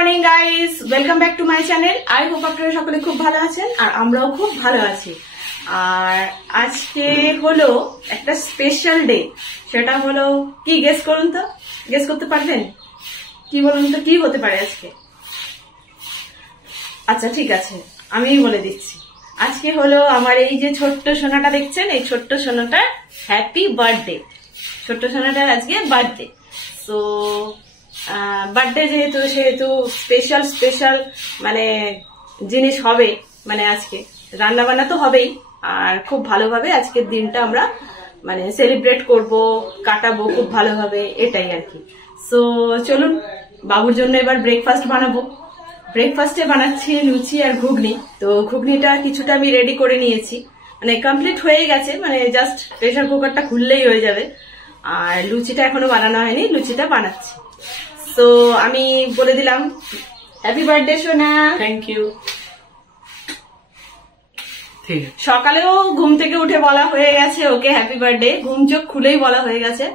Morning guys, welcome back to my channel. I hope আপনারা সকলে খুব ভালো আছেন আর আমরাও খুব ভালো আছি। আর আজকে হলো একটা স্পেশাল ডে। সেটা হলো কি, গেস করুন তো, গেস করতে পারবেন? কি বলুন তো, কি হতে পারে আজকে? আচ্ছা ঠিক আছে, আমিই বলে দিচ্ছি। আজকে হলো আমার এই যে ছোট্ট সোনাটা দেখছেন, এই ছোট্ট সোনাটার হ্যাপি বার্থডে। ছোট্ট সোনাটার আজকে বার্থডে। তো বার্থডে সেহেতু স্পেশাল মানে জিনিস হবে, মানে আজকে রান্না বান্না তো হবেই, আর খুব ভালোভাবে আজকের দিনটা আমরা মানে সেলিব্রেট করব, কাটাবো খুব ভালোভাবে, এটাই আর কি। সো চলুন, বাবুর জন্য এবার ব্রেকফাস্ট বানাবো। ব্রেকফাস্টে বানাচ্ছি লুচি আর ঘুগনি। তো ঘুগনিটা কিছুটা আমি রেডি করে নিয়েছি, মানে কমপ্লিট হয়ে গেছে, মানে জাস্ট প্রেসার কুকারটা খুললেই হয়ে যাবে। আর লুচিটা এখনো বানানো হয়নি, লুচিটা বানাচ্ছি। তো আমি বলে দিলাম হ্যাপি বার্থডে সোনা। Thank you. সকালেও ঘুম থেকে উঠে বলা হয়ে গেছে ওকে হ্যাপি বার্থডে, ঘুম চোখ খুলেই বলা হয়ে গেছে।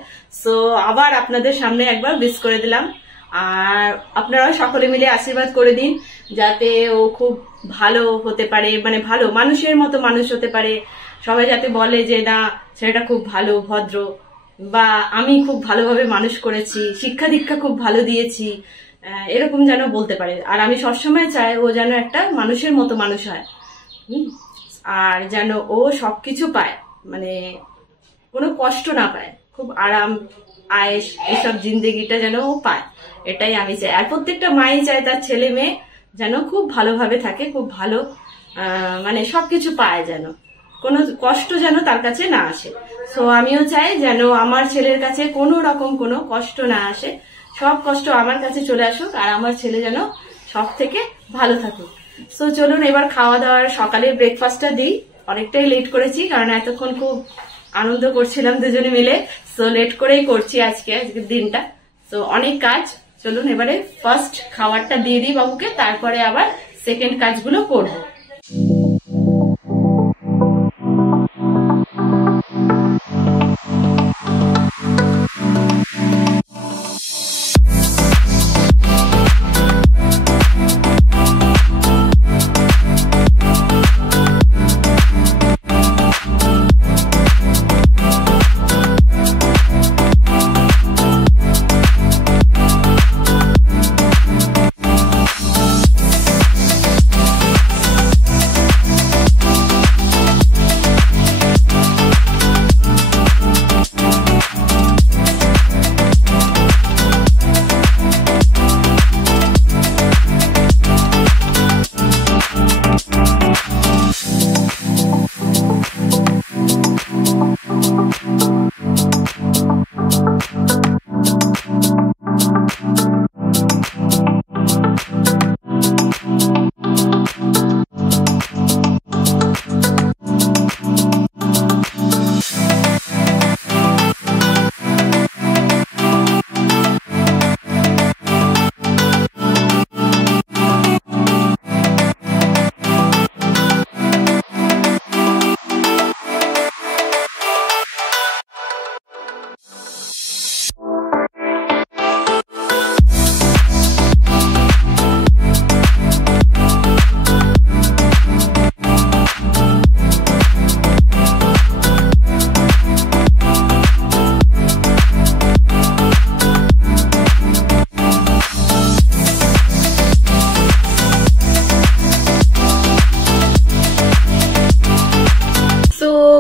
সো আবার আপনাদের সামনে একবার উইশ করে দিলাম। আর আপনারাও সকলে মিলে আশীর্বাদ করে দিন যাতে ও খুব ভালো হতে পারে, মানে ভালো মানুষের মতো মানুষ হতে পারে। সবাই যাতে বলে যে না, ছেলেটা খুব ভালো, ভদ্র, বা আমি খুব ভালোভাবে মানুষ করেছি, শিক্ষা দীক্ষা খুব ভালো দিয়েছি, এরকম যেন বলতে পারে। আর আমি সবসময় চাই ও যেন একটা মানুষের মতো মানুষ হয়, আর যেন ও সবকিছু পায়, মানে কোনো কষ্ট না পায়, খুব আরাম আয়েশ এসব জিন্দেগিটা যেন ও পায়, এটাই আমি চাই। আর প্রত্যেকটা মাই চায় তার ছেলে মেয়ে যেন খুব ভালোভাবে থাকে, খুব ভালো মানে সবকিছু পায়, যেন কোনো কষ্ট যেন তার কাছে না আসে। সো আমিও চাই যেন আমার ছেলের কাছে কোনো রকম কোনো কষ্ট না আসে, সব কষ্ট আমার কাছে চলে আসুক, আর আমার ছেলে যেন সব থেকে ভালো থাকুক। সো চলুন এবার খাওয়া দাওয়ার, সকালে ব্রেকফাস্টটা দিই। অনেকটাই লেট করেছি কারণ এতক্ষণ খুব আনন্দ করছিলাম দুজনে মিলে। সো লেট করেই করছি আজকের দিনটা। সো অনেক কাজ। চলুন এবারে ফার্স্ট খাবারটা দিয়ে দিই বাবুকে, তারপরে আবার সেকেন্ড কাজগুলো করবো।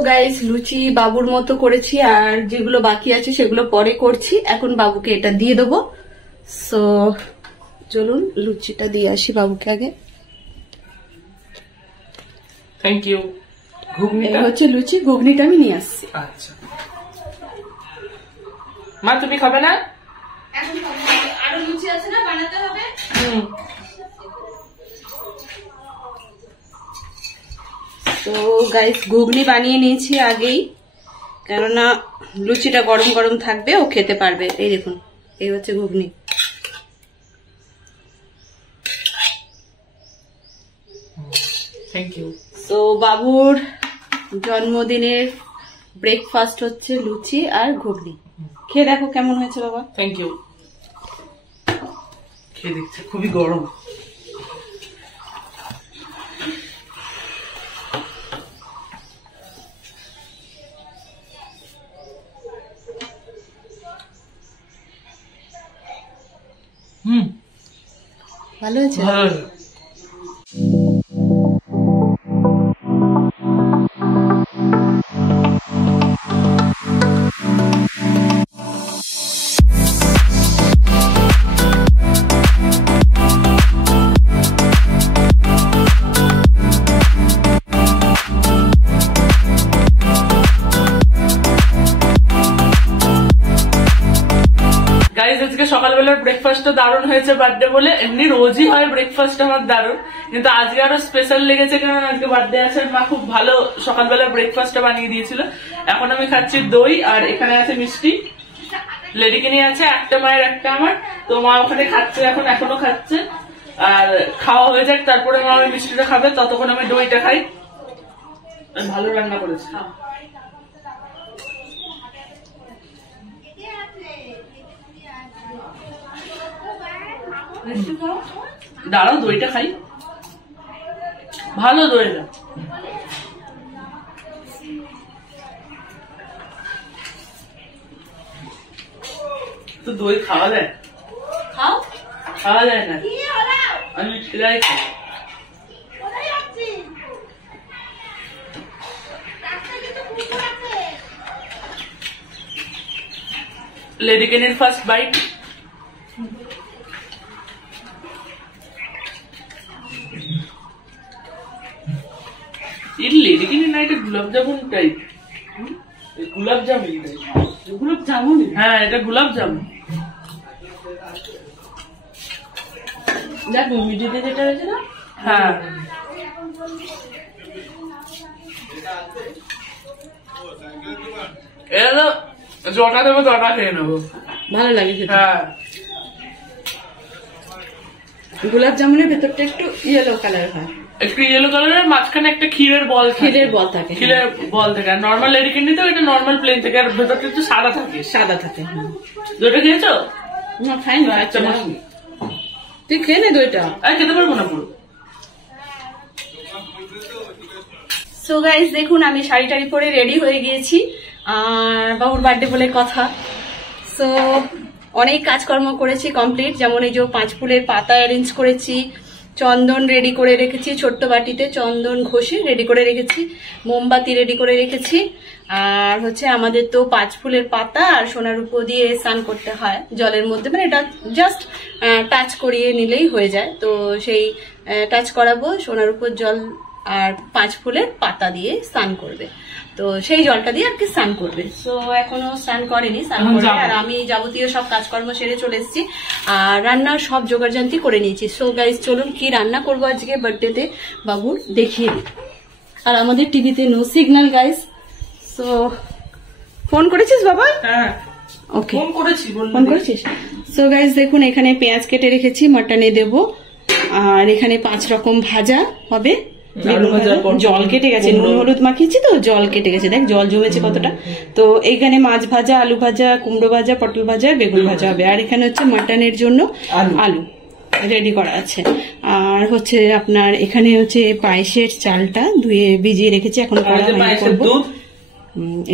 গাইস, লুচি বাবুর মতো করেছি, আর যেগুলো বাকি আছে সেগুলো পরে করছি। এখন বাবুকে এটা দিয়ে দেবো। সো চলুন লুচিটা দিয়ে আসি বাবুকে আগে। Thank you. ঘুগনিটা হচ্ছে লুচি, ঘুগনিটা আমি নিয়ে আসছি। আচ্ছা মা, তুমি খাবে না? এখন আরো লুচি আছে না, বানাতে হবে। তো গাইস, ঘুগনি বানিয়ে নিয়েছি আগেই, কেননা লুচিটা গরম গরম থাকবে, ও খেতে পারবে। এই দেখুন, এই হচ্ছে ঘুগনি। Thank you. তো বাবুর জন্মদিনের ব্রেকফাস্ট হচ্ছে লুচি আর ঘুগনি। খেয়ে দেখো কেমন হয়েছে বাবা। Thank you. খেয়ে দেখছে, খুবই গরম। ভালো হয়েছে। ভালো। আজকে সকালবেলার ব্রেকফাস্টটা দারুণ হয়েছে বার্থডে বলে। এমনি রোজই হয় ব্রেকফাস্ট আমার দারুণ, কিন্তু আজকে আরো স্পেশাল লেগেছে কারণ আজকে বার্থডে আছে। মা খুব ভালো সকালবেলার ব্রেকফাস্টটা বানিয়ে দিয়েছিল। এখন আমি খাচ্ছি দই, আর এখানে আছে মিষ্টি। লেডিকে নিয়ে আছে, একটা মায়ের একটা আমার। তো মা ওখানে খাচ্ছে, এখনো খাচ্ছে। আর খাওয়া হয়ে যাক, তারপরে মা ওই মিষ্টিটা খাবে, ততক্ষণ আমি দইটা খাই। ভালো রান্না করেছি। দাঁড়াও দইটা খাই, ভালো দইটা। তো দই খাওয়া যায়? খাওয়া যায় না, আমি সেটাই খাই। লেডিকেনের ফার্স্ট বাইট। লেডিকেনের না, এটা গোলাপ জামুন টাইপ। গোলাপ জামুন টাইপ। গোলাপ জামুন? হ্যাঁ, এটা গোলাপ জামুন। দেখ মিডিতে যেটা রয়েছে না। হ্যাঁ, এটা তো জটা দেবো, জটা খেয়ে নেবো, ভালো লাগে খেতে। হ্যাঁ, গোলাপ জামুনের ভেতরটা একটু ইয়েলো কালার হয়, একটু ইয়েলো কালারের, মাঝখানে একটা ক্ষীরের বল থাকে। ক্ষীরের বল থাকে। আর নর্মাল লেডি ক্যান্ডিতেও এটা নর্মাল প্লেন থাকে, আর ভেতরটা একটু সাদা থাকে। দইটা খেয়েছো? না খাইনি। আচ্ছা, তুই খেয়ে নে দইটা। খেতে পারবো না পুরো। সো গাইস দেখুন, আমি শাড়ি টাড়ি পরে রেডি হয়ে গিয়েছি, আর বাবুর বার্থডে বলে কথা। সো অনেক কাজকর্ম করেছি কমপ্লিট, যেমন এই যে 5 ফুলের পাতা অ্যারেঞ্জ করেছি, চন্দন রেডি করে রেখেছি, ছোট্ট বাটিতে চন্দন ঘষে রেডি করে রেখেছি, মোমবাতি রেডি করে রেখেছি। আর হচ্ছে আমাদের তো 5 ফুলের পাতা আর সোনার উপর দিয়ে স্নান করতে হয় জলের মধ্যে, মানে এটা জাস্ট টাচ করিয়ে নিলেই হয়ে যায়। তো সেই টাচ করাবো, সোনার উপর জল আর 5 ফুলের পাতা দিয়ে স্নান করবে। তো সেই জলটা দিয়ে আর কি স্নান করবে। সো এখনো স্নান করেনি, স্নান করবে। আর আমি যাবতীয় সব কাজকর্ম সেরে চলে এসেছি, আর রান্নার সব জোগাড়যন্ত্রী করে নিয়েছি। সো গাইস চলুন কি রান্না করবো আজকে বার্থডেতে বাবুর দেখিয়ে দিই। আর আমাদের টিভিতে no signal guys. So phone করেছিস বাবা? হ্যাঁ, ওকে, ফোন করেছিস। সো গাইস দেখুন, এখানে পেঁয়াজ কেটে রেখেছি, মাটনে দেবো। আর এখানে 5 রকম ভাজা হবে, জল কেটে গেছে, নুন হলুদ মাখিয়েছি তো জল কেটে গেছে, দেখ জল জমেছে কতটা। তো এইখানে মাছ ভাজা, আলু ভাজা, কুমড়ো ভাজা, পটল ভাজা, বেগুন ভাজা হবে। আর এখানে হচ্ছে মাটনের জন্য আলু রেডি করা আছে। আর হচ্ছে আপনার এখানে হচ্ছে পায়েসের চালটা ধুয়ে ভিজিয়ে রেখেছি, এখন করবো।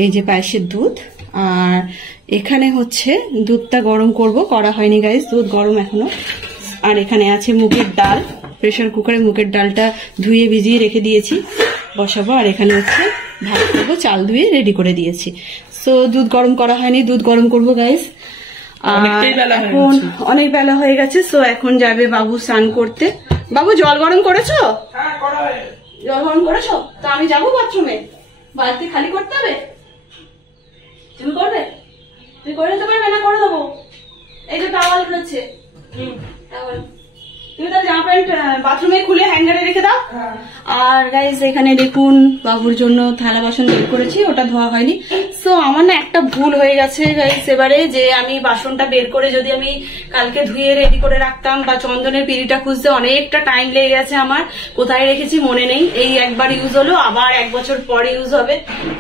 এই যে পায়েসের দুধ। আর এখানে হচ্ছে দুধটা গরম করা হয়নি গাইস, দুধ গরম এখনো। আর এখানে আছে মুগের ডাল, প্রেসার কুকারে মুগের ডালটা ধুয়ে ভিজিয়ে রেখে দিয়েছি, বসাবো। আর এখানে হচ্ছে ভাত করবো, চাল ধুয়ে রেডি করে দিয়েছি। সো দুধ গরম করা হয়নি, দুধ গরম করবো গাইস। এখন অনেক বেলা হয়ে গেছে। সো এখন যাবে বাবু স্নান করতে। বাবু জল গরম করেছো? জল গরম করেছো? তো আমি যাবো বাথরুমে, বালতি খালি করতে হবে। তুমি করবে? তুমি করে দিতে পারবে না? করে দেবো। এই যে টাওয়াল রয়েছে, টাওয়াল তুমি তাহলে জামা প্যান্ট বাথরুমে খুলে হ্যাঙ্গারে রেখে দাও। আর গাইস এখানে দেখুন বাবুর জন্য থালা বাসন বের করেছি, ওটা ধোয়া হয়নি। সো আমার না একটা ভুল হয়ে গেছে গাইস এবারে, যে আমি বাসনটা বের করে যদি আমি কালকে ধুয়ে রেডি করে রাখতাম, বা চন্দনের পিঁড়িটা খুঁজতে অনেকটা টাইম লেগে গেছে আমার, কোথায় রেখেছি মনে নেই। এই একবার ইউজ হলো, আবার 1 বছর পরে ইউজ হবে,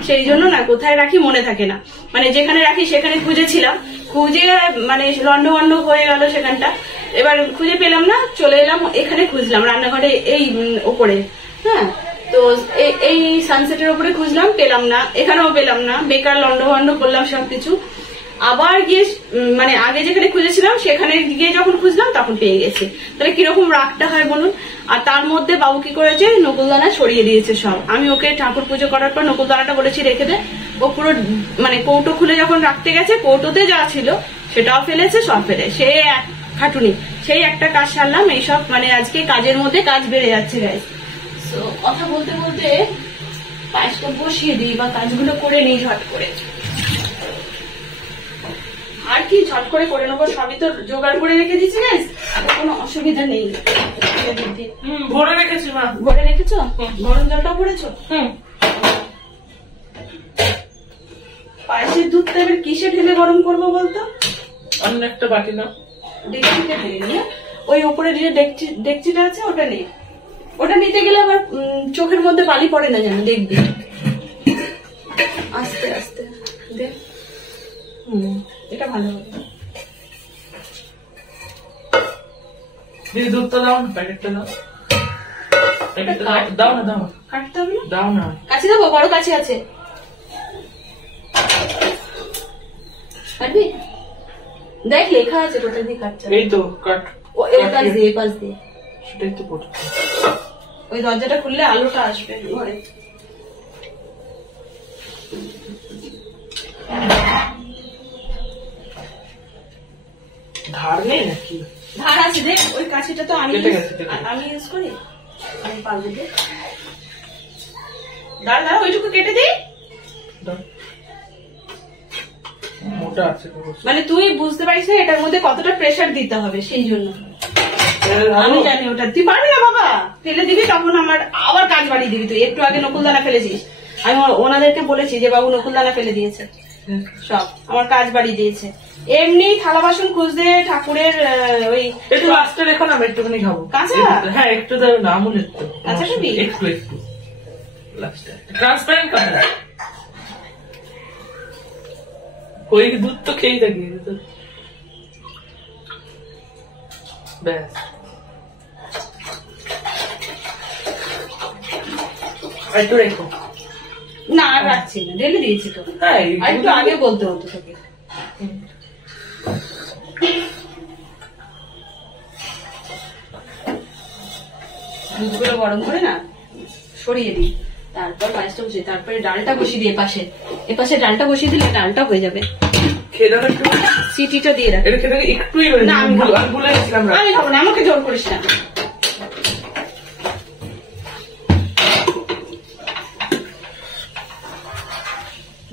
সেই জন্য না কোথায় রাখি মনে থাকে না। মানে যেখানে রাখি সেখানে খুঁজেছিলাম, খুঁজে মানে লন্ডভন্ড হয়ে গেল সেখানটা। এবার খুঁজে পেলাম না, চলে এলাম এখানে, খুঁজলাম রান্নাঘরে এই ওপরে, হ্যাঁ। তো এই সানসেটের উপরে খুঁজলাম, পেলাম না, এখানেও পেলাম না, বেকার লন্ডভন্ড করলাম সবকিছু। আবার গিয়ে মানে আগে যেখানে খুঁজেছিলাম সেখানে গিয়ে যখন খুঁজলাম তখন পেয়ে গেছে। তাহলে কিরকম রাগটা হয় বলুন। আর তার মধ্যে বাবু কি করেছে, নকুলদানা সরিয়ে দিয়েছে সব। আমি ওকে ঠাকুর পুজো করার পর নকুলদানাটা বলেছি রেখে দে, ও পুরো মানে কৌটো খুলে যখন রাখতে গেছে কৌটোতে যা ছিল সেটাও ফেলেছে, সব ফেলে। সে এক খাটুনি, সেই একটা কাজ সারলাম। এইসব মানে আজকে কাজের মধ্যে কাজ বেড়ে যাচ্ছে গাইস। তো কথা বলতে বলতে পায়েসটা বসিয়ে দিই বা কাজগুলো করে নিই ঝট করে। আর কি ঝট করে নেবো, সবই তো জোগাড় করে রেখে দিচ্ছি গাইস, কোনো অসুবিধা নেই। ভরে রেখেছি মা। ভরে রেখেছো? গরম জলটা ভরেছো? পায়েসের দুধটা এবার কিসে ঢেলে গরম করবো বলতো? অন্য একটা বাটি নাও, ডেকচিতে ঢেলে নিয়ে ওই উপরে যে ডেকচিটা আছে ওটা নেই। ওটা নিতে গেলে আবার চোখের মধ্যে বালি পড়ে না যেন, দেখবি। আস্তে আস্তে দেখ, এটা ভালো হবে। দুধটা দাও না, প্যাকেটটা দাও, দাও না, দাও কাটতে হবে না, দাও না। কাছে দেবো, বড় কাছে আছে, কাটবি? দেখ লেখা আছে কোথা দিয়ে কাটছে। এই তো কাট, এই পাশ দিয়ে, এই পাশ দিয়ে। সেটাই তো পড়ে। ওই দরজাটা খুললে আলোটা আসবে ঘরে। ধার নেই নাকি? ধার আছে, দেখ ওই কাছিটা তো আমি ইউজ করি, আমি পারবো। দাঁড়া ওইটুকু কেটে দিই। মোটা আছে মানে তুই বুঝতে পারিস না এটার মধ্যে কতটা প্রেসার দিতে হবে, সেই জন্য। আমি জানি ওটা তুই পারবি না বাবা, ফেলে দিবি তখন আমার আবার কাজ বাড়িয়ে দিবি। তুই একটু আগে নকুলদানা ফেলেছিস, আমি ওনাদেরকে বলেছি যে বাবু নকুলদানা ফেলে দিয়েছে, সব আমার কাজ বাড়িয়ে দিয়েছে। এমনি থালা বাসন খুঁজতে ঠাকুরের ওই একটু লাস্টে রেখো না, আমি একটুখানি খাবো। কাঁচা? হ্যাঁ একটু দাও না, আমুল একটু কাঁচা খাবি? একটু একটু লাস্টে ট্রান্সপারেন্ট কালার। ওই দুধ তো খেয়েই থাকি, ব্যাস। একটু রেখো না, আর রাখছি না, ঢেলে দিয়েছি তো। হ্যাঁ আর একটু আগে বলতে হতো তোকে। দুধগুলো গরম করে না সরিয়ে দিই, তারপর পায়েসটা বসিয়ে, তারপরে ডালটা বসিয়ে দিই। এপাশে ডালটা বসিয়ে দিলে ডালটা হয়ে যাবে। সিটিটা দিয়ে রাখ। একটুই না আমি ভুলে গেছিলাম, আমি খাবো না, আমাকে জোর করিস না।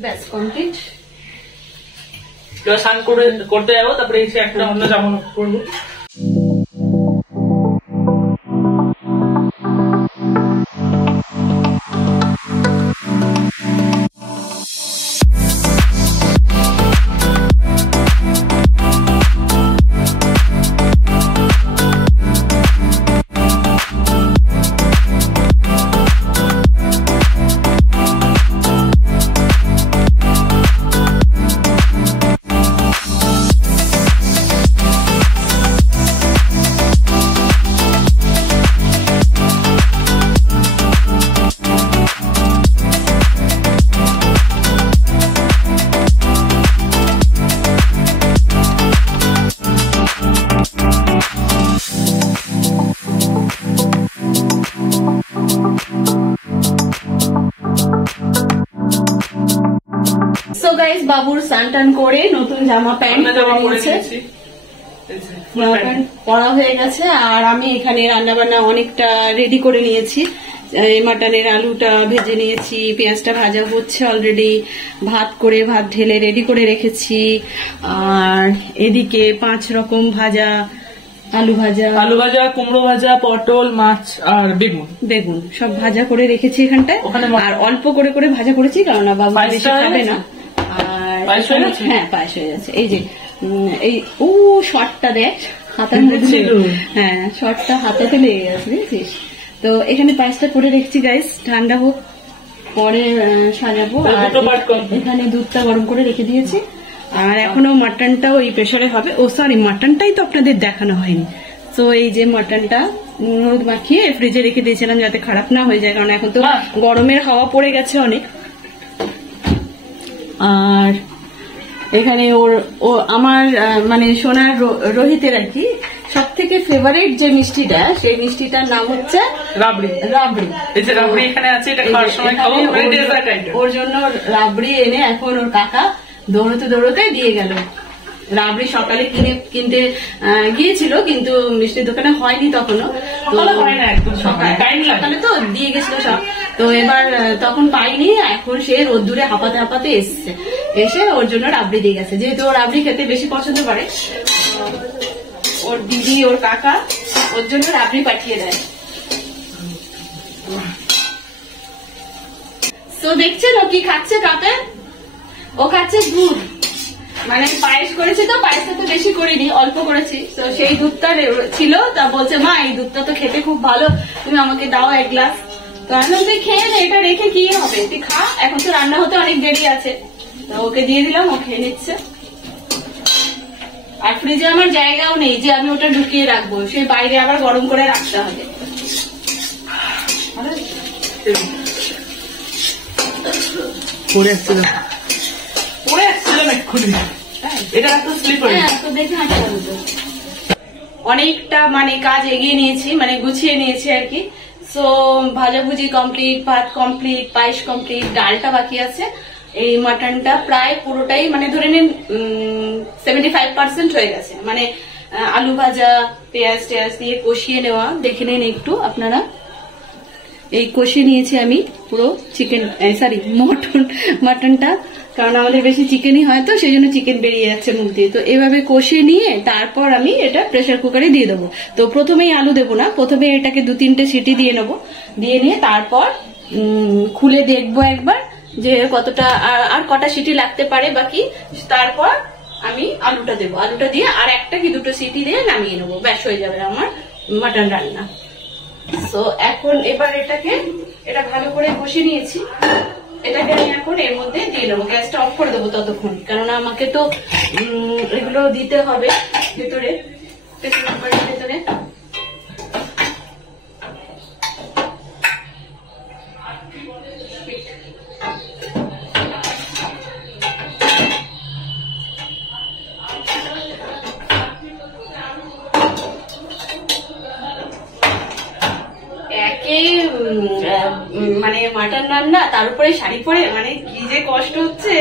ব্যাস কমপ্লিট। স্নান করতে যাবো, তারপরে এসে একটা অন্য জামা করবো। সো গাইস বাবুর স্নান টান করে নতুন জামা প্যান্ট পরা হয়ে গেছে। আর আমি এখানে রান্না বান্না অনেকটা রেডি করে নিয়েছি। মাটনের আলুটা ভেজে নিয়েছি, পেঁয়াজটা ভাজা হচ্ছে অলরেডি, ভাত ঢেলে রেডি করে রেখেছি। আর এদিকে 5 রকম ভাজা, আলু ভাজা, কুমড়ো ভাজা, পটল, মাছ আর বেগুন সব ভাজা করে রেখেছি এখানটায়। আর অল্প করে করে ভাজা করেছি, কারণ বাবু বেশি খাবে না। আর হ্যাঁ পায়েস হয়ে গেছে। এই যে এই শর্টটা দেখ হাতের মধ্যে, হ্যাঁ শর্টটা হাতেতে লেগে গেছে, বুঝেছিস? তো এখানে পায়েসটা করে রেখেছি গাইস, ঠান্ডা হোক পরে সাজাবো। আর এখানে দুধটা গরম করে রেখে দিয়েছি। আর এখনো মাটনটাও এই প্রেসারে হবে। ও সরি, মাটনটাই তো আপনাদের দেখানো হয়নি। তো এই যে মাটনটা হলুদ মাখিয়ে ফ্রিজে রেখে দিয়েছিলাম যাতে খারাপ না হয়ে যায়, কারণ এখন তো গরমের হাওয়া পড়ে গেছে অনেক। আর এখানে ও আমার মানে সোনার রোহিতের আর কি সব থেকে ফেভারিট যে মিষ্টিটা, সেই মিষ্টিটার নাম হচ্ছে রাবড়ি। রাবড়ি, এই যে রাবড়ি এখানে আছে, এটা খাওয়ার সময় খাবো। ওর জন্য রাবড়ি এনে এখন ওর কাকা দৌড়তে দৌড়তে দিয়ে গেল। রাবড়ি সকালে কিনতে গিয়েছিল, কিন্তু মিষ্টির দোকানে হয়নি তখনও। সকালে তো দিয়ে গেছিল সব, তো এবার তখন পাইনি। এখন সে রোদ্দুরে হাঁপাতে হাঁপাতে এসে ওর জন্য রাবড়ি দিয়ে গেছে। যেহেতু ও রাবড়ি খেতে বেশি পছন্দ করে, ওর দিদি ওর কাকা ওর জন্য রাবড়ি পাঠিয়ে দেয়। তো দেখছেন ও কি খাচ্ছে কাপে? ও খাচ্ছে দুধ, মানে পায়েস করেছি তো, পায়েসটা তো বেশি করিনি, অল্প করেছি। তো সেই দুধটা ছিল, তা বলছে মা এই দুধটা তো খেতে খুব ভালো, তুমি আমাকে দাও 1 গ্লাস। তো আমি তুই খেয়ে নে, এটা রেখে কি হবে, তুই খা, এখন তো রান্না হতে অনেক দেরি আছে। তো ওকে দিয়ে দিলাম, ও খেয়ে নিচ্ছে। আর ফ্রিজে আমার জায়গাও নেই যে আমি ওটা ঢুকিয়ে রাখবো, সেই বাইরে আবার গরম করে রাখতে হবে। পড়ে আসছিলাম এক্ষুনি, এটা তো স্লিপ হয়ে তো দেখে হাঁটতে হবে। তো অনেকটা মানে কাজ এগিয়ে নিয়েছি, মানে গুছিয়ে নিয়েছি আর কি। সো ভাজাভুজি কমপ্লিট, ভাত কমপ্লিট, পায়েস কমপ্লিট, ডালটা বাকি আছে। এই মাটনটা প্রায় পুরোটাই মানে ধরে নিন 75% হয়ে গেছে, মানে আলু ভাজা, পেঁয়াজ টেয়াজ দিয়ে কষিয়ে নেওয়া। দেখে নিন একটু আপনারা, এই কষিয়ে নিয়েছি আমি পুরো চিকেন, সরি মাটনটা, কারণ আমাদের বেশি চিকেনই হয় তো সেই জন্য চিকেন বেরিয়ে যাচ্ছে মুখ দিয়ে। তো এভাবে কষিয়ে নিয়ে তারপর আমি এটা প্রেসার কুকারে দিয়ে দেবো। তো প্রথমেই আলু দেবো না, প্রথমে এটাকে 2-3টে সিটি দিয়ে নেবো, দিয়ে নিয়ে তারপর খুলে দেখবো একবার যে কতটা আর কটা সিটি লাগতে পারে বাকি। তারপর আমি আলুটা দেবো, আলুটা দিয়ে আর 1টা কি 2টো সিটি দিয়ে নামিয়ে নেবো, ব্যাস হয়ে যাবে আমার মাটন রান্না। তো এখন এবার এটা ভালো করে কষে নিয়েছি, এটাকে আমি এখন এর মধ্যে দিয়ে দেবো। গ্যাসটা অফ করে দেবো ততক্ষণ, কারণ আমাকে তো এগুলো দিতে হবে ভেতরে, ভেতরে। মানে মাটন রান্না, তার উপরে শাড়ি পরে, মানে কি যে কষ্ট হচ্ছে,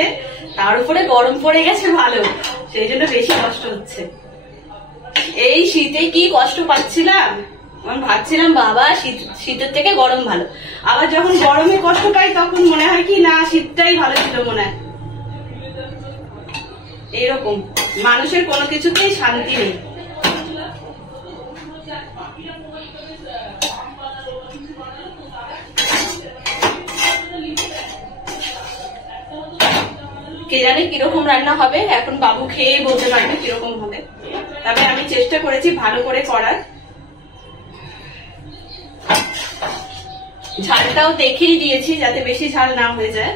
তার উপরে গরম পড়ে গেছে ভালো, সেই জন্য বেশি কষ্ট হচ্ছে। এই শীতে কি কষ্ট পাচ্ছিলাম, আমি ভাবছিলাম বাবা শীতের থেকে গরম ভালো। আবার যখন গরমে কষ্ট পাই তখন মনে হয় কি না শীতটাই ভালো ছিল মনে হয়। এইরকম মানুষের কোনো কিছুতেই শান্তি নেই। কে জানে কিরকম রান্না হবে, এখন বাবু খেয়ে বলতে পারবে কিরকম হবে। তবে আমি চেষ্টা করেছি ভালো করে করার। ঝালটাও দেখেই দিয়েছি যাতে বেশি ঝাল না হয়ে যায়।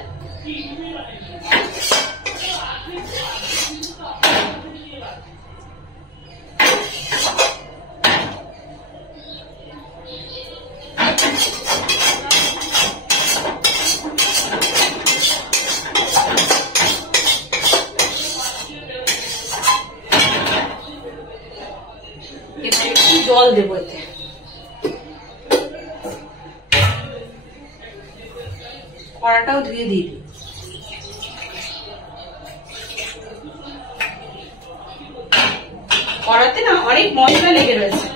এবার একটু জল দেবো এতে, কড়াটাও ধুয়ে দিই। কড়াতে না অনেক মশলা লেগে রয়েছে।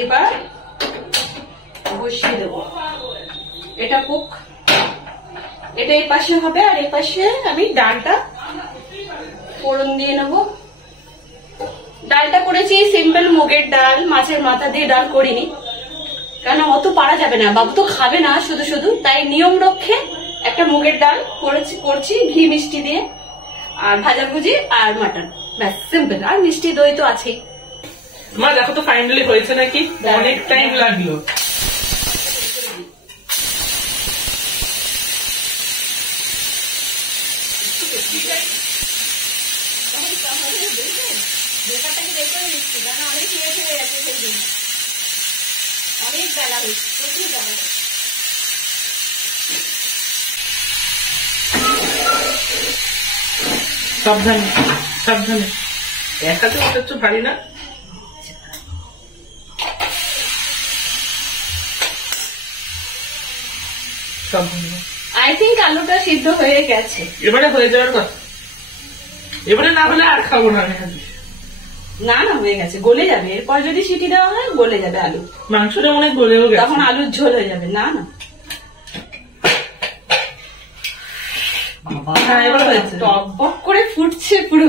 এবার বসিয়ে দেবো। এটা কুক, এটা এই পাশে হবে, আর এই পাশে আমি ডালটা ফোড়ন দিয়ে নেবো। ডালটা করেছি সিম্পল মুগের ডাল, মাছের মাথা দিয়ে ডাল করিনি, কেন অত পারা যাবে না, বাবু তো খাবে না শুধু শুধু, তাই নিয়ম রক্ষে একটা মুগের ডাল করছি ঘি মিষ্টি দিয়ে, আর ভাজাভুজি আর মাটন, ব্যাস সিম্পল। আর মিষ্টি দই তো আছেই। মা দেখো তো ফাইনালি হয়েছে নাকি, অনেক টাইম লাগলো। অনেক বেলা হয়েছে, প্রচুর বেলা হয়েছে। সাবধানে সাবধানে, এক হাতে ওঠাচ্ছ, ভারী না। আই থিঙ্ক আলুটা সিদ্ধ হয়ে গেছে। এবারে হয়ে যাওয়ার কথা, এবারে না হলে আর খাবো না আমি। না না, হয়ে গেছে, গলে যাবে। এরপর যদি সিটি দেওয়া হয় গলে যাবে আলু, মাংসটা অনেক গলেও গেছে, তখন আলুর ঝোল হয়ে যাবে। না না, টক করে ফুটছে পুরো।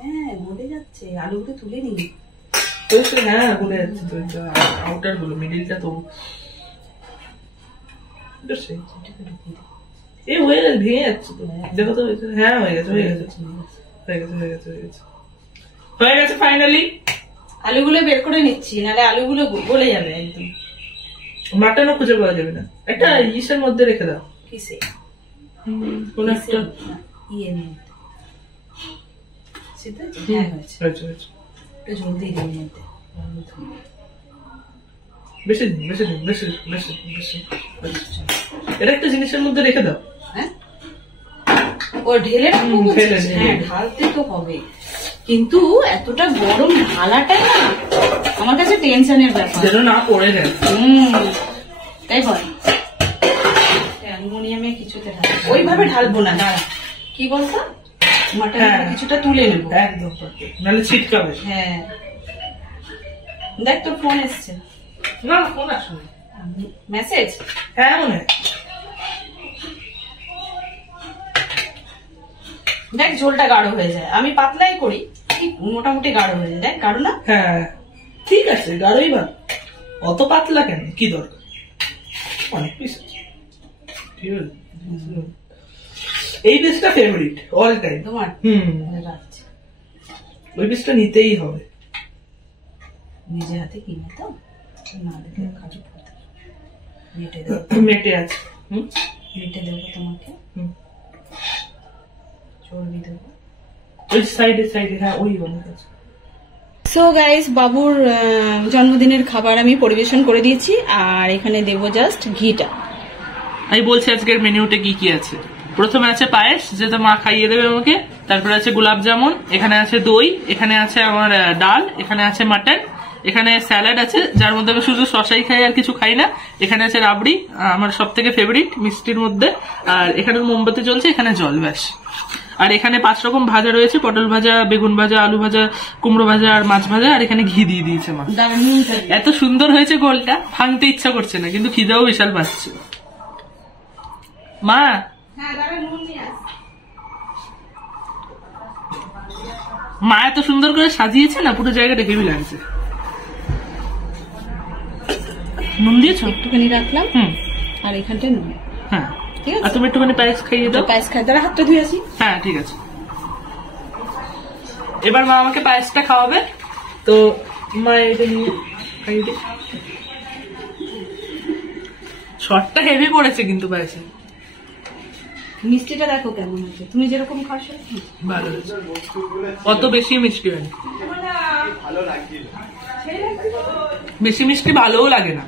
হ্যাঁ, গলে যাচ্ছে, আলুগুলো তুলে নিই। হ্যাঁ, গলে যাচ্ছে তো, আউটার গুলো, মিডিলটা তো এই হয়ে গেছে, ভেঙে যাচ্ছে তো, দেখো তো। হ্যাঁ, হয়ে গেছে হয়ে গেছে হয়ে গেছে হয়ে গেছে হয়ে গেছে হয়ে গেছে ফাইনালি। আলুগুলো বের করে নিচ্ছি, নাহলে আলুগুলো গলে যাবে একদম। মাটনও খুঁজে পাওয়া যাবে না, একটা ইসের মধ্যে রেখে দাও। কিসে? কোন একটা ইয়ের মধ্যে। সেটা হ্যাঁ হয়েছে, হয়েছে হয়েছে। একটু জলদি দিয়ে নিতে। বেশি দিন বেশি দিন বেশি বেশি বেশি, এটা একটা জিনিসের মধ্যে রেখে দাও। হ্যাঁ, ও ঢেলে রাখবো। হ্যাঁ, ঢালতে তো হবে, কিন্তু এতটা গরম ঢালাটাই না আমার কাছে টেনশনের ব্যাপার, যেন না পড়ে যায়। তাই বল, অ্যালুমিনিয়ামে কিছুতে ঢালবো, ওইভাবে ঢালবো না। দাঁড়া, কি বলতো, মাটন কিছুটা তুলে নেবো একদম, নাহলে ছিটকাবে। হ্যাঁ, দেখ তোর ফোন এসছে। না, ফোন আসবে, মেসেজ। হ্যাঁ মনে হয়। দেখ ঝোলটা গাঢ় হয়ে যায়, আমি পাতলাই করি, ঠিক মোটামুটি গাঢ় হয়ে যায়। দেখ গাঢ় না? হ্যাঁ ঠিক আছে, গাঢ়ই ভাত, অত পাতলা কেন, কি দরকার, অনেক পিস আছে। ঠিক আছে, এই পিসটা ফেভারিট অল টাইম তোমার। রাখছি, ওই পিসটা নিতেই হবে। নিজে হাতে কিনে তো না দেখে কাজু মেটে আছে, মেটে দেবো তোমাকে, চর্বি দেবো ওই সাইডে সাইডে। হ্যাঁ, ওই অনেক আছে। সো গাইস, বাবুর জন্মদিনের খাবার আমি পরিবেশন করে দিয়েছি, আর এখানে দেবো জাস্ট ঘিটা। আমি বলছি আজকের মেনুতে কি কি আছে। প্রথমে আছে পায়েস, যেটা মা খাইয়ে দেবে আমাকে। তারপরে আছে গোলাপ জামুন, এখানে আছে দই, এখানে আছে আমার ডাল, এখানে আছে মাটন, এখানে স্যালাড আছে, যার মধ্যে আমি শুধু শসাই খাই আর কিছু খাই না। এখানে আছে রাবড়ি, আমার সব থেকে ফেভারিট মিষ্টির মধ্যে। আর এখানে মোমবাতি জ্বলছে, এখানে জল, ব্যাস। আর এখানে 5 রকম ভাজা রয়েছে, পটল ভাজা, বেগুন ভাজা, আলু ভাজা, কুমড়ো ভাজা আর মাছ ভাজা। আর এখানে ঘি দিয়ে দিয়েছে মা। এত সুন্দর হয়েছে গোলটা, ভাঙতে ইচ্ছা করছে না, কিন্তু খিদেও বিশাল পাচ্ছে। মা, মা এত সুন্দর করে সাজিয়েছে না, পুরো জায়গাটা হেভি লাগছে। নুন দিয়েছো? একটুখানি রাখলাম, আর এখানটা নুন। হ্যাঁ, ঠিক আছে। আর তুমি একটুখানি পায়েস খাইয়ে দাও। পায়েস খাই, দাঁড়া হাতটা ধুয়ে আসি। হ্যাঁ ঠিক আছে। এবার মা আমাকে পায়েসটা খাওয়াবে, তো মা এটা নিয়ে খাইয়ে দিই। শর্টটা হেভি পড়েছে কিন্তু পায়েসে। মিষ্টিটা দেখো কেমন আছে, তুমি যেরকম খাও সেরকম ভালো হয়েছে, অত বেশি মিষ্টি হয়নি। বেশি মিষ্টি ভালোও লাগে না।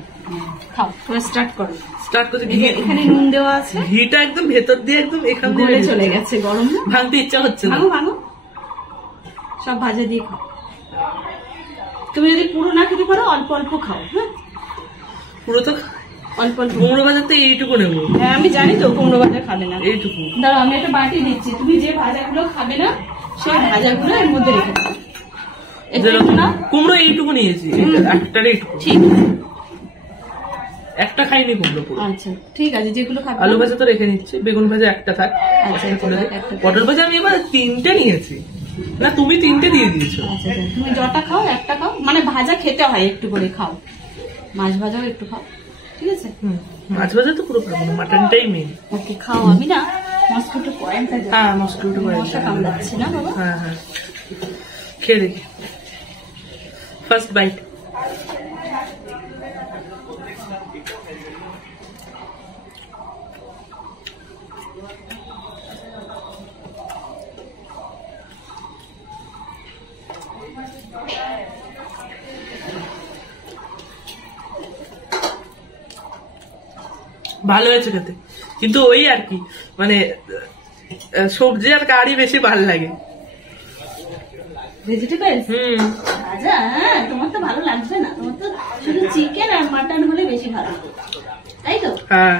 খাও, তুমি স্টার্ট করো। স্টার্ট করতে এখানে নুন দেওয়া আছে, ঘিটা একদম ভেতর দিয়ে একদম এখান দিয়ে চলে গেছে, গরম না, ভাঙতে ইচ্ছা হচ্ছে না। ভাঙো ভাঙো, সব ভাজা দিয়ে খাও। তুমি যদি পুরো না খেতে পারো অল্প অল্প খাও। হ্যাঁ, পুরো তো অল্প অল্প। কুমড়ো ভাজাতে এইটুকু নেবো। হ্যাঁ আমি জানি তো কুমড়ো ভাজা খাবে না। এইটুকু দাঁড়াও আমি একটা বাটি দিচ্ছি, তুমি যে ভাজাগুলো খাবে না সেই ভাজাগুলো এর মধ্যে রেখে দাও। একটু না কুমড়ো এইটুকু নিয়েছি, একটার এইটুকু। ঠিক একটা খাইনি কুমড়ো পুরো। আচ্ছা ঠিক আছে, যেগুলো খাবে। আলু ভাজা তো রেখে নিচ্ছি, বেগুন ভাজা একটা থাক। আচ্ছা, একটা। পটল ভাজা আমি এবার 3টে নিয়েছি, না তুমি 3টে দিয়ে দিয়েছো। আচ্ছা তুমি যটা খাও একটা খাও, মানে ভাজা খেতে হয় একটু করে খাও, মাছ ভাজাও একটু খাও, ঠিক আছে? মাছ ভাজা তো পুরো খাবো না, মাটনটাই মেন। ওকে খাও, আমি না মস্কিটো পয়েন্টটা যাই। হ্যাঁ মস্কিটো মশা কামড়াচ্ছে না বাবা? হ্যাঁ হ্যাঁ খেয়ে দেখি, ফার্স্ট বাইট। ভালো হয়েছে খেতে, কিন্তু ওই আর কি মানে সবজি আর কারি বেশি ভালো লাগে। ভেজিটেবলস ভাজা, হ্যাঁ তোমার তো ভালো লাগবে না, তোমার তো শুধু চিকেন আর মাটন হলে বেশি ভালো, তাই তো? হ্যাঁ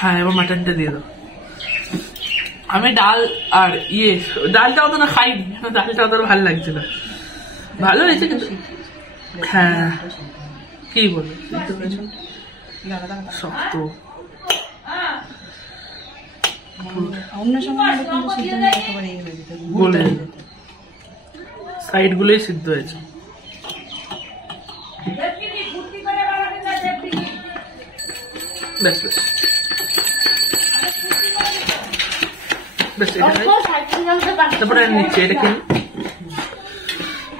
হ্যাঁ এবার মাটনটা দিয়ে দাও। আমি ডাল আর ডালটা অত না খাইনি, ডালটা অত ভালো লাগছে না। ভালো হয়েছে কিন্তু, হ্যাঁ কি বলো শক্ত। অন্য সময় কিন্তু সিদ্ধ একেবারে হয়ে যেত, সাইড গুলোই সিদ্ধ হয়েছে। বেশ বেশ বেশ, তারপরে নিচ্ছে এটা খেয়ে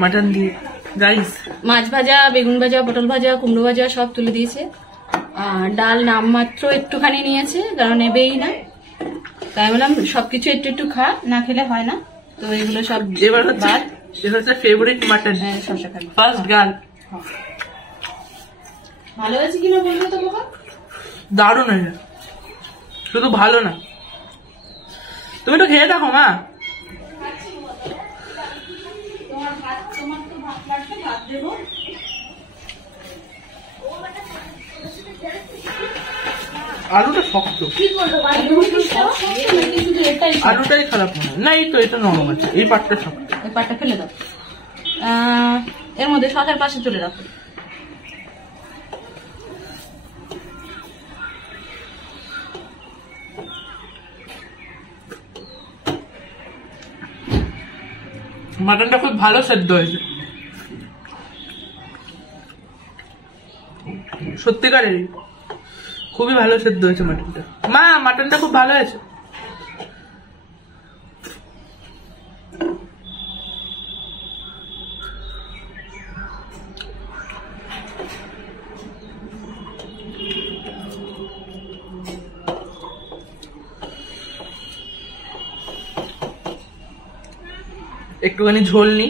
মাটন দিয়ে। গাইস মাছ ভাজা, বেগুন ভাজা, পটল ভাজা, কুমড়ো ভাজা সব তুলে দিয়েছে। আর ডাল নামমাত্র একটুখানি নিয়েছে, কারণ নেবেই না, তাই বললাম সবকিছু একটু একটু খা, না খেলে হয় না। তো এগুলো সব এবার হচ্ছে ফেভারিট মাটন, শসা খাবি ফার্স্ট গার্ল। ভালো হয়েছে কিনা বলবো তো বাবা? দারুণ হয়েছে, শুধু ভালো না, তুমি তো খেয়ে দেখো মা। তোমার তো ভাত লাগবে, ভাত দেবো। আলুটা শক্ত, আলুটাই খারাপ না, এই তো এটা নরম আছে, এই পাটটা শক্ত। এই পাটটা ফেলে দাও, এর মধ্যে শসার পাশে তুলে রাখো। মাটনটা খুব ভালো সেদ্ধ হয়েছে, সত্যিকারেরই খুবই ভালো সেদ্ধ হয়েছে মাটনটা। মা মাটনটা খুব ভালো হয়েছে। একটুখানি ঝোল নি।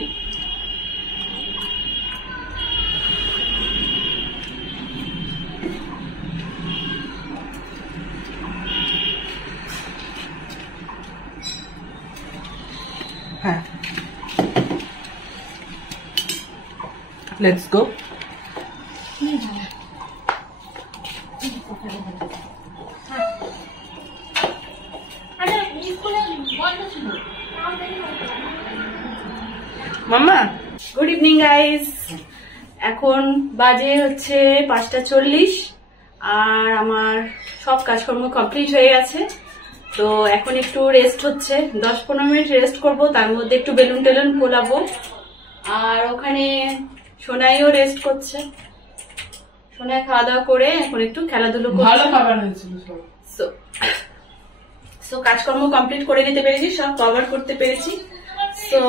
হ্যাঁ, let's go. Mumma good evening guys, এখন বাজে হচ্ছে 5:40 আর আমার সব কাজকর্ম কমপ্লিট হয়ে গেছে। তো এখন একটু রেস্ট হচ্ছে, 10-15 মিনিট রেস্ট করব, তার মধ্যে একটু বেলুন টেলুন ফোলাবো। আর ওখানে সোনাইও রেস্ট করছে, সোনাই খাওয়া দাওয়া করে এখন একটু খেলাধুলো করছে। ভালো খাবার হয়েছিল সব। সো কাজকর্ম কমপ্লিট করে নিতে পেরেছি, সব কভার করতে পেরেছি। সো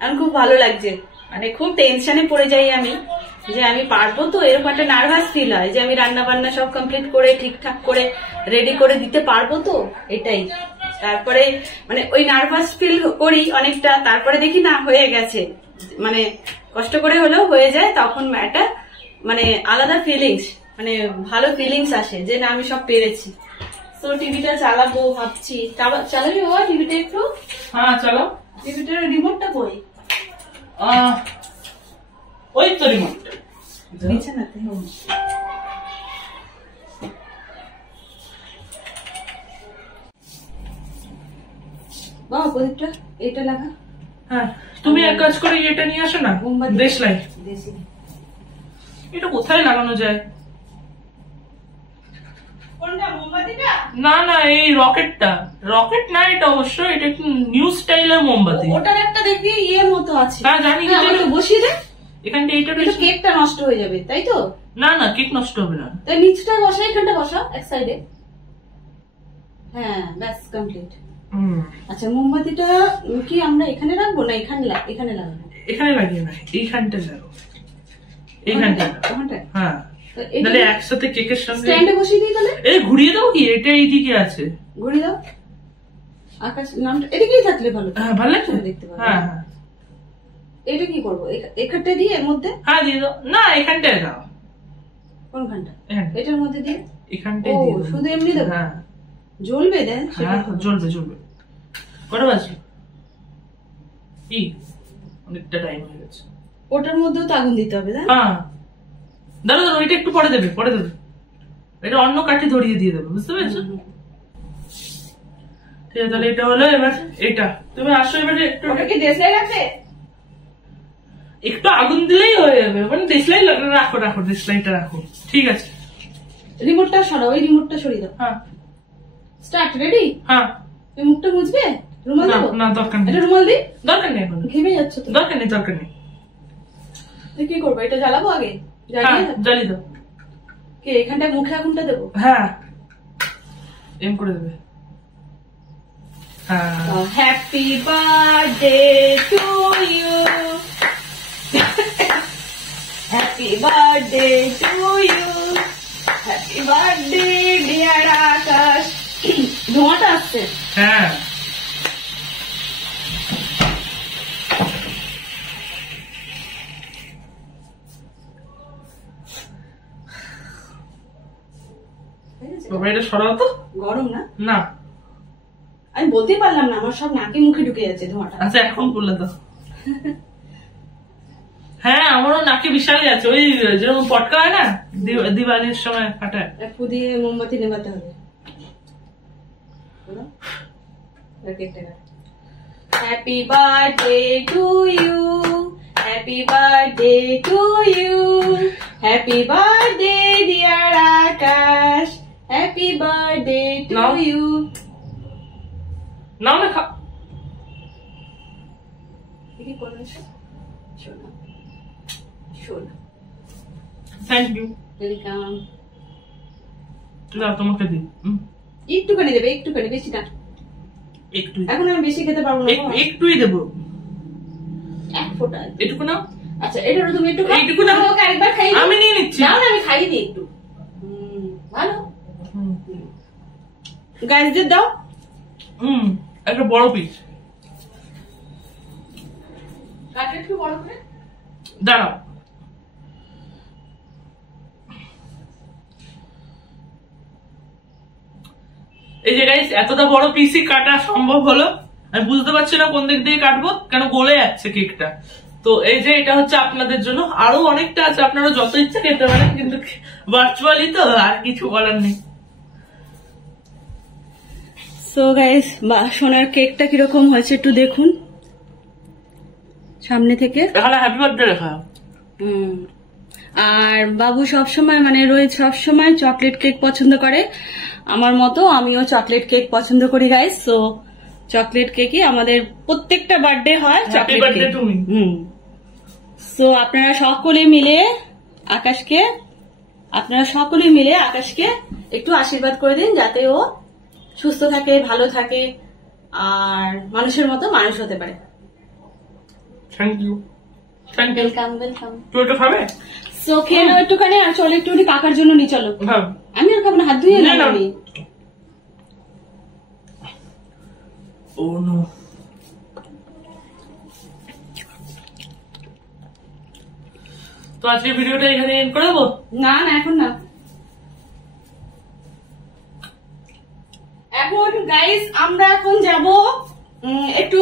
এখন খুব ভালো লাগছে, মানে খুব টেনশনে পড়ে যাই আমি যে আমি পারবো তো, এরকম একটা নার্ভাস ফিল হয় যে আমি রান্না বান্না সব কমপ্লিট করে ঠিকঠাক করে রেডি করে দিতে পারবো তো, এটাই। তারপরে মানে ওই নার্ভাস ফিল করি অনেকটা, তারপরে দেখি না হয়ে গেছে, মানে কষ্ট করে হলেও হয়ে যায়, তখন একটা মানে আলাদা ফিলিংস, মানে ভালো ফিলিংস আসে যে না আমি সব পেরেছি। তো টিভিটা চালাবো ভাবছি, চালাবি ও টিভিটা একটু? হ্যাঁ চলো। টিভিটার রিমোটটা কই? ওই তো রিমোটটা বিছানাতে। বাবা প্রদীপটা এটা লাগা। হ্যাঁ, তুমি এক কাজ করে এটা নিয়ে আসো না, দেশলাই। এটা কোথায় লাগানো যায়? কোনটা, মোমবাতিটা? না না, এই রকেটটা। রকেট না এটা, অবশ্য এটা একটু নিউ স্টাইলের মোমবাতি। ওটার একটা দেখবি ইয়ে মতো আছে। হ্যাঁ জানি, আমাকে বসিয়ে দে। এখানটা এইটা কিন্তু কেকটা নষ্ট হয়ে যাবে, তাই তো? না না, কেক নষ্ট হবে না। তাই নিচটা বসা, এখানটা বসা এক সাইডে। হ্যাঁ ব্যাস কমপ্লিট। আচ্ছা মোমবাতিটা কি আমরা এখানে রাখবো না এখানে লাগাবো? এখানে লাগিয়ে না, এইখানটা লাগাবো। এইখানটা। হ্যাঁ, তাহলে একসাথে কেকের সঙ্গে স্ট্যান্ডে বসিয়ে দিই তাহলে। এই ঘুরিয়ে দাও কি, এটা এইদিকে আছে। ঘুরিয়ে দাও, আকাশ নামটা এদিকেই থাকলে ভালো। হ্যাঁ ভালো লাগছে দেখতে পাবো। হ্যাঁ হ্যাঁ। এটা কি করবো, এখানটা দিয়ে এর মধ্যে? হ্যাঁ দিয়ে দাও। না এখানটায় দাও। কোনখানটা? এখানটা। এটার মধ্যে দিয়ে? এখানটায় ও দিয়ে দাও। শুধু এমনি দেবো? হ্যাঁ জ্বলবে দেন? হ্যাঁ জ্বলবে জ্বলবে। কটা বাজে? কি অনেকটা টাইম হয়ে গেছে। ওটার মধ্যেও তো আগুন দিতে হবে তাই? হ্যাঁ দাঁড়ো দাঁড়ো, এটা একটু পরে দেবে, পরে দেবে। এটা অন্য কাঠি ধরিয়ে দিয়ে দেবে, বুঝতে পেরেছো? ঠিক আছে, তাহলে এটা হলো। এবার এটা তুমি আসো, এবারে একটু ওটা কি দেশলাই লাগবে? একটু আগুন দিলেই হয়ে যাবে, মানে দেশলাই রাখো রাখো, দেশলাইটা রাখো। ঠিক আছে, রিমোটটা সরাও, ওই রিমোটটা সরিয়ে দাও। হ্যাঁ স্টার্ট, রেডি? হ্যাঁ। এই মুখটা মুছবে? রুমাল না দেবো? না দরকার নেই, এটা রুমাল দিই? দরকার নেই এখন, ঘেমে যাচ্ছে তো। দরকার নেই দরকার নেই। কি করবো, এটা জ্বালাবো আগে? হ্যাঁ জ্বালিয়ে দাও। কি এখানটায় মুখে আগুনটা দেবো? হ্যাঁ এম করে দেবে। হ্যাঁ happy birthday to you, happy birthday to you, happy birthday dear Akash. ধোঁয়াটা আসছে। হ্যাঁ। বাবা এটা সরাও তো। গরম না? না আমি বলতেই পারলাম না, আমার সব নাকে মুখে ঢুকে যাচ্ছে ধোঁয়াটা। আচ্ছা এখন করলে তো। হ্যাঁ আমারও নাকে বিশাল যাচ্ছে, ওই যেরকম পটকা হয় না দিওয়ালির সময় ফাটায়। ফু দিয়ে মোমবাতি নেভাতে হবে। Happy birthday to you, happy birthday to you, happy birthday dear Akash, happy birthday to নাও। ইউ। নাও না খা। কি করবে শোনা? শোনা, থ্যাংক ইউ। ওয়েলকাম। তোমাকে দিই। একটুখানি দেবে, একটুখানি, বেশি না। একটু, এখন আমি বেশি খেতে পারবো না। একটুই দেবো, এক ফোঁটা এটুকু না। আচ্ছা, এটা তুমি একটু খাও। এইটুকু না, আমাকে একবার খাইয়ে আমি নিয়ে নিচ্ছি। না না, আমি খাইয়ে দিই একটু। ভালো গাইস, দিয়ে দাও। একটা বড় পিস কাটে একটু বড় করে দাঁড়াও। এই যে গাইস, এতটা বড় পিসই কাটা সম্ভব হলো। আমি বুঝতে পারছি না কোন দিক দিয়ে কাটবো, কেন গলে যাচ্ছে কেকটা। তো এই যে এটা হচ্ছে আপনাদের জন্য, আরো অনেকটা আছে, আপনারা যত ইচ্ছা খেতে পারেন, কিন্তু ভার্চুয়ালি তো আর কিছু বলার নেই। সো গাইস, সোনার কেকটা কিরকম হয়েছে একটু দেখুন সামনে থেকে। এখানে হ্যাপি বার্থডে লেখা। আর বাবু সবসময়, মানে রোহিত সবসময় চকলেট কেক পছন্দ করে, আমার মতো আমিও চকলেট কেক পছন্দ করি গাইস। সো চকলেট কেকই আমাদের প্রত্যেকটা বার্থডে হয়, চকলেট কেক। সো আপনারা সকলে মিলে আকাশকে একটু আশীর্বাদ করে দিন, যাতে ও সুস্থ থাকে, ভালো থাকে, আর মানুষের মতো মানুষ হতে পারে। Thank you, thank you. Welcome. তুই তো খাবে? সো খেয়ে নাও একটুখানি, আর চলো একটুখানি কাকার জন্য নিয়ে চলো। আমি আর খাবো না, হাত ধুয়ে নাও। আমি ও নো, তো আজকে ভিডিওটা এখানে এন্ড করে দেবো? না না, এখন না। এখন গাইস আমরা এখন যাব একটু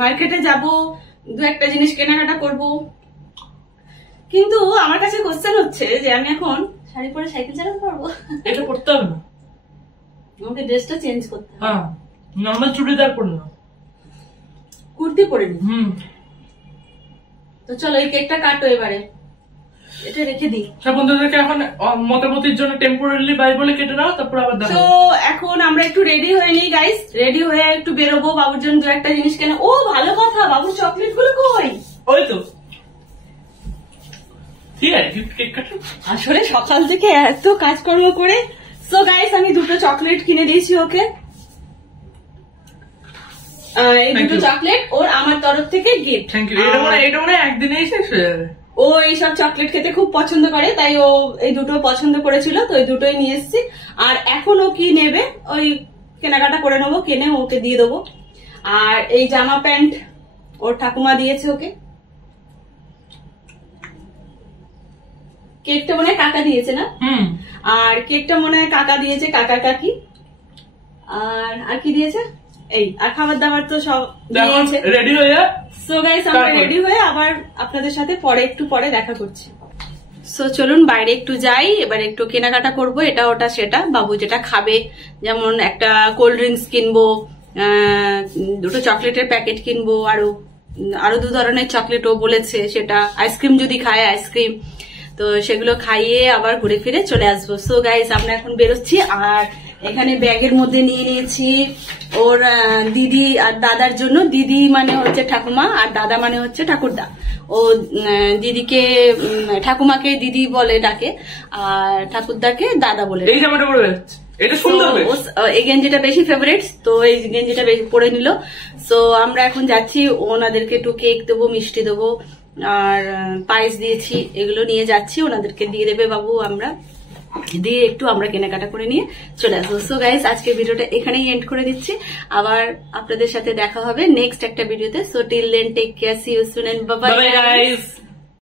মার্কেটে যাব, দু একটা জিনিস কেনাকাটা করব। কিন্তু আমার কাছে কোশ্চেন হচ্ছে যে আমি এখন শাড়ি পরে সাইকেল চালাতে পারবো? এটা করতে হবে না, আমাকে ড্রেসটা চেঞ্জ করতে হবে। হ্যাঁ, নর্মাল চুড়িদার পরে নাও, কুর্তি পরে নি। তো চলো এই কেকটা কাটো এবারে, এটা রেখে দিই। সব বন্ধুদেরকে এখন মতামতির জন্য টেম্পোরারিলি বাই বলে কেটে নাও, তারপর আবার তো দেখো। এখন আমরা একটু রেডি হয়ে নিই গাইস, রেডি হয়ে একটু বেরোবো, বাবুর জন্য দু একটা জিনিস কেন। ও ভালো কথা, বাবুর চকলেট গুলো কই? ওই তো, ঠিক আছে, গিফট কেক কাটো। আসলে সকাল থেকে এত কাজকর্ম করে। সো গাইস, আমি দুটো চকলেট কিনে দিয়েছি ওকে। এই দুটো চকলেট ওর আমার তরফ থেকে গিফট। Thank you. এটা মনে একদিনেই শেষ হয়ে যাবে। ও এইসব চকলেট খেতে খুব পছন্দ করে, তাই ও এই দুটো পছন্দ করেছিল, তো এই দুটোই নিয়ে এসেছি। আর এখন ও কি নেবে, ওই কেনাকাটা করে নেবো, কিনে ওকে দিয়ে দেবো। আর এই জামা প্যান্ট ওর ঠাকুমা দিয়েছে ওকে। কেকটা মনে হয় কাকা দিয়েছে না? আর কেকটা মনে হয় কাকা দিয়েছে, কাকা কাকি। আর কি দিয়েছে? এই আর খাবার দাবার তো সব দিয়েছে। রেডি হয়ে যা। সো গাইস, আমরা রেডি হয়ে আবার আপনাদের সাথে একটু পরে দেখা করছি। সো চলুন বাইরে একটু যাই, এবার একটু কেনাকাটা করব, এটা ওটা সেটা, বাবু যেটা খাবে, যেমন একটা কোল্ড ড্রিঙ্কস কিনবো, দুটো চকলেটের প্যাকেট কিনবো, আরো দু ধরনের চকলেট ও বলেছে, সেটা আইসক্রিম যদি খায় আইসক্রিম, তো সেগুলো খাইয়ে আবার ঘুরে ফিরে চলে আসবো। সো গাইস, আমরা এখন বেরোচ্ছি। আর এখানে ব্যাগের মধ্যে নিয়ে নিয়েছি ওর দিদি আর দাদার জন্য। দিদি মানে হচ্ছে ঠাকুমা, আর দাদা মানে হচ্ছে ঠাকুরদা। ও দিদিকে, ঠাকুমাকে দিদি বলে ডাকে, আর ঠাকুরদাকে দাদা বলে। এই জামাটা পরে যাচ্ছে, এটা সুন্দর। এই গেঞ্জিটা বেশি ফেভারিট, তো এই গেঞ্জিটা পরে নিল। সো আমরা এখন যাচ্ছি, ওনাদেরকে একটু কেক দেবো, মিষ্টি দেবো, আর পায়েস দিয়েছি, এগুলো নিয়ে যাচ্ছি, ওনাদেরকে দিয়ে দেবে বাবু। আমরা দিয়ে একটু আমরা কেনাকাটা করে নিয়ে চলে আসবো। সো গাইস, আজকে ভিডিওটা এখানেই এন্ড করে দিচ্ছি। আবার আপনাদের সাথে দেখা হবে নেক্সট একটা ভিডিওতে। So till then, take care, see you soon and bye bye guys.